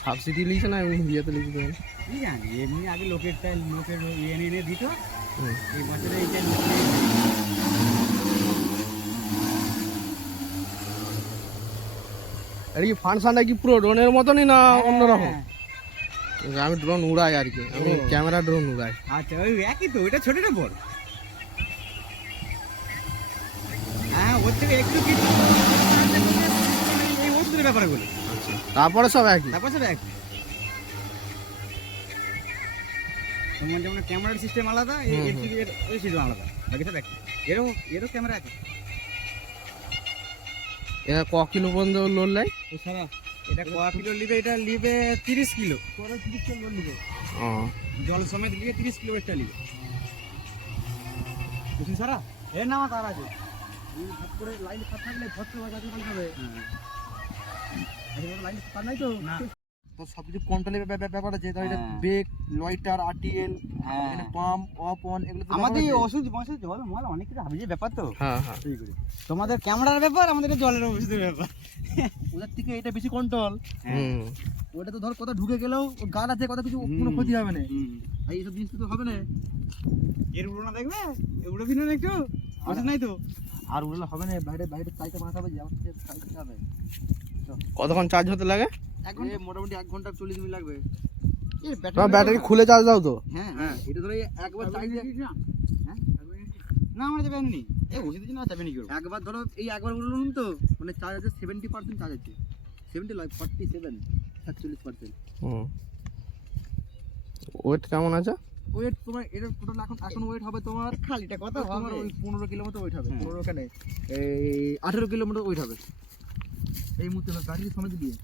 Subsidy লিখছে না এমনি বিয়েতে লিখে দেবেন কি জানি এমনি আগে লোকের টাইল লোকের ইয়ে এনে দিত। এই বছরে এইটা এটা কি ফাংশনটা কি পুরো ড্রোনের মতনই না হ্যাঁ, অন্যরকম আমি ড্রোন উড়াই আর কি। আমি ক্যামেরা ড্রোন উড়াই। আচ্ছা ওই একই তো ওইটা ছোটটা বড়। হ্যাঁ ওর থেকে একটু কিছু এই ব্যাপারগুলো আচ্ছা তারপরে সব একই। তারপরে সেটা এক তোমার যেমন ক্যামেরার সিস্টেম আলাদা এই। থেকে সিস্টেম আলাদা। বাকি সব এক এরও এরও ক্যামেরা আছে এটা ক কিলো পর্যন্ত লোড নেয়? তো সারা এটা ক কিলো নিবে এটা নিবে তিরিশ কিলো। তিরিশ কিলো নিবে ও। জল সমেত নিবে তিরিশ কিলো একটা নিবে। বুঝলি সারা? এ নামা তার আছে। করে লাইন খাত থাকলে করে বাজাতে লাইন খাত নাই তো সব কিছু কন্ট্রোলের ব্যাপার আছে। এটা হ্যাঁ। ব্রেক লয়টার আরটিএল হ্যাঁ। এখানে পাম্প অফ অন এগুলো আমাদের এই। ওষুধ মশুদ জল মল অনেক কিছু ব্যাপার তো। হ্যাঁ হ্যাঁ। তোমাদের ক্যামেরার ব্যাপার আমাদের জলের ওষুধের ব্যাপার। ওদের থেকে এটা বেশি কন্ট্রোল হুম। ওটা তো ধর কোথাও ঢুকে গেলেও গান আছে কথা কিছু কোনো ক্ষতি হবে না। আর এইসব জিনিস তো হবে না। এর উড়ো না দেখবে? উড়ো দিন একটু? ওষুধ নাই তো? আর ওগুলো হবে না বাইরে বাইরে চাইতে বানাতে হবে যেমন চাইতে হবে। কতক্ষণ চার্জ হতে লাগে? মোটামুটি এক ঘণ্টা চল্লিশ মিনিট লাগবে। ব্যাটারি খুলে চার্জ দাও তো। হ্যাঁ। হ্যাঁ এটা ধরে একবার না? আমরা যাবে এমনি। এই ওষুধের জন্য যাবে নাকি একবার ধরো এই একবার বলুন তো মানে চার্জ আছে সেভেন্টি পার্সেন্ট চার্জ আছে। সেভেন্টি ফর্টি সেভেন সাতচল্লিশ পার্সেন্ট ওয়েট কেমন আছে? ওয়েট তোমার এটা টোটাল এখন এখন ওয়েট হবে তোমার খালিটা কত তোমার হবে। ওই পনেরো ওয়েট হবে। হ্যাঁ। পনেরো কেন এই আঠেরো কিলোমিটার ওয়েট হবে। এই মুহূর্তে ব্যাটারি সমেত দিয়ে।